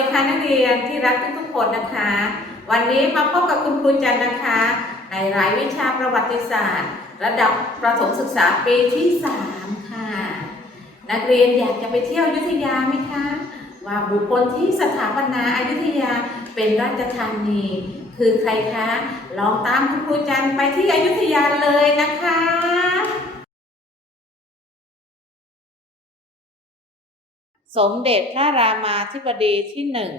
ดีค่ะนักเรียนที่รักทุกๆคนนะคะ วันนี้มาพบกับคุณครูจันนะคะ ในรายวิชาประวัติศาสตร์ ระดับประถมศึกษาปีที่ 3 ค่ะ นักเรียนอยากจะไปเที่ยวอยุธยาไหมคะ ว่าบุคคลที่สถาปนาอายุธยาเป็นราชธานีคือใครคะ ลองตามคุณครูจันไปที่อยุธยาเลยนะคะ สมเด็จพระรามาธิบดีที่หนึ่ง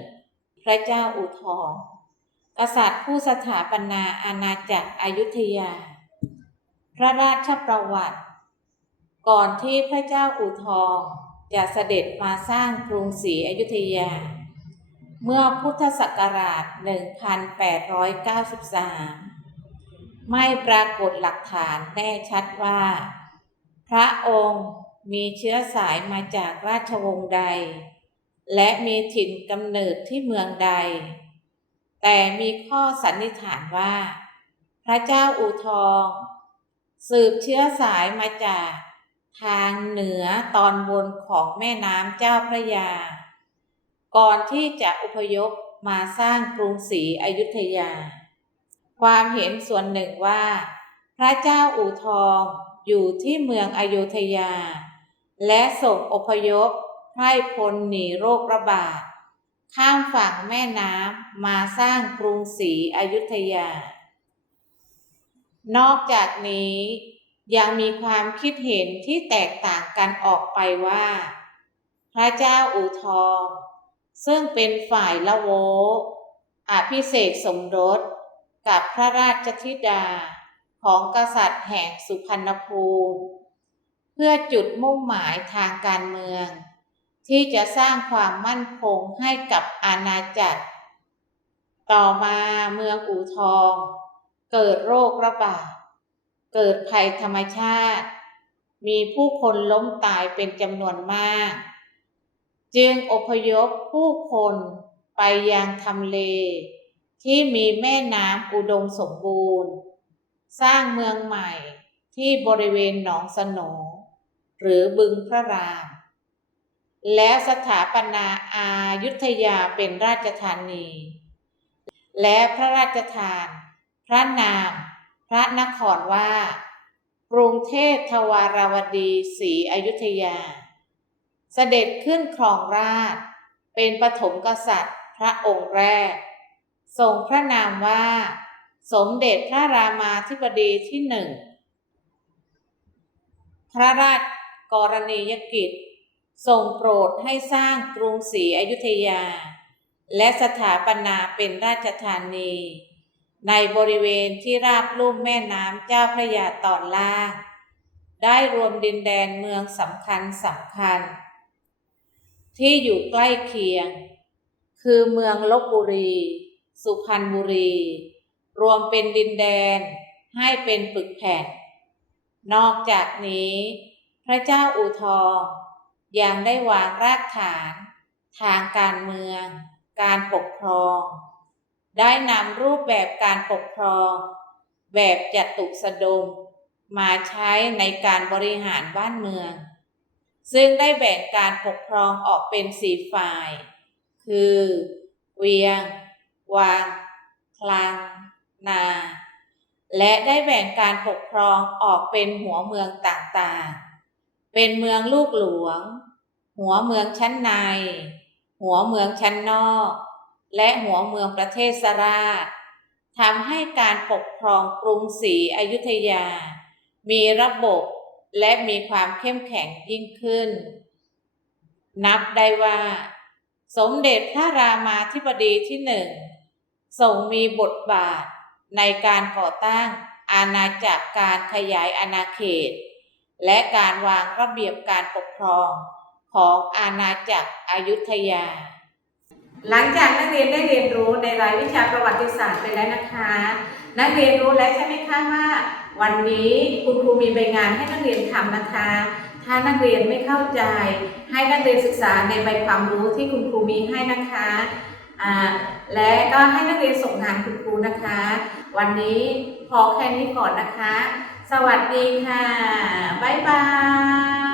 พระเจ้าอุทองกษัตริย์ผู้สถาปนาอาณาจักรอยุธยา พระราชประวัติ ก่อนที่พระเจ้าอุทองจะเสด็จมาสร้างกรุงศรีอยุธยา เมื่อพุทธศักราช 1893 ไม่ปรากฏหลักฐานแน่ชัดว่า พระองค์ มีเชื้อสายมาจากราชวงศ์ใด และมีถิ่นกำเนิดที่เมืองใด แต่มีข้อสันนิษฐานว่า พระเจ้าอูทอง สืบเชื้อสายมาจากทางเหนือตอนบนของแม่น้ำเจ้าพระยา ก่อนที่จะอพยพมาสร้างกรุงศรีอยุธยา ความเห็นส่วนหนึ่งว่า พระเจ้าอู่ทองอยู่ที่เมืองอโยธยา และส่งอพยพให้พลหนีโรคระบาด ข้ามฝั่งแม่น้ำมาสร้างกรุงศรีอยุธยา นอกจากนี้ยังมีความคิดเห็นที่แตกต่างกันออกไปว่า พระเจ้าอู่ทอง ซึ่งเป็นฝ่ายละโวอภิเษกสมรสกับพระราชธิดาของกษัตริย์แห่งสุพรรณภูมิ เพื่อจุดมุ่งหมายทางการเมือง ที่จะสร้างความมั่นคงให้กับอาณาจักร ต่อมาเมืองอู่ทอง เกิดโรคระบาด เกิดภัยธรรมชาติ มีผู้คนล้มตายเป็นจำนวนมาก จึงอพยพผู้คนไปยังทำเล ที่มีแม่น้ำอุดมสมบูรณ์ สร้างเมืองใหม่ที่บริเวณหนองสนง หรือบึงพระราม และสถาปนาอายุทยาเป็นราชธานี และพระราชทาน พระนาม พระนครว่า กรุงเทพทวารวดีศรีอยุธยา เสด็จขึ้นครองราช เป็นปฐมกษัตริย์พระองค์แรก ทรงพระนามว่า สมเด็จพระรามาธิบดีที่หนึ่งพระราช กรณียกิจ ทรงโปรดให้สร้างกรุงศรีอยุธยา และสถาปนาเป็นราชธานี ในบริเวณที่ราบลุ่มแม่น้ำเจ้าพระยาตอนล่างได้รวมดินแดนเมืองสำคัญสำคัญ ที่อยู่ใกล้เคียง คือเมืองลบบุรี สุพรรณบุรี รวมเป็นดินแดนให้เป็นปึกแผ่น นอกจากนี้ พระเจ้าอูทองยังได้วางรากฐาน ทางการเมือง การปกครอง ได้นำรูปแบบการปกครอง แบบจัตุสดม มาใช้ในการบริหารบ้านเมือง ซึ่งได้แบ่งการปกครองออกเป็นสี่ฝ่าย คือ เวียง วัง คลัง นา และได้แบ่งการปกครองออกเป็นหัวเมืองต่างๆ เป็นเมืองลูกหลวง หัวเมืองชั้นใน หัวเมืองชั้นนอก และหัวเมืองประเทศสราชทำให้การปกครองกรุงศรีอยุธยา มีระบบและมีความเข้มแข็งยิ่งขึ้น นับได้ว่า สมเด็จพระรามาธิบดีที่หนึ่งทรงมีบทบาทในการก่อตั้งอาณาจักรการขยายอาณาเขต และการวางระเบียบการปกครองของอาณาจักรอยุธยา หลังจากนักเรียนได้เรียนรู้ในรายวิชาประวัติศาสตร์ไปแล้วนะคะ นักเรียนรู้แล้วใช่ไหมคะว่า วันนี้คุณครูมีใบงานให้นักเรียนทำนะคะ ถ้านักเรียนไม่เข้าใจ ให้นักเรียนศึกษาในใบความรู้ที่คุณครูมีให้นะคะและก็ให้นักเรียนส่งงานคุณครูนะคะ วันนี้พอแค่นี้ก่อนนะคะ สวัสดีค่ะ บ๊ายบาย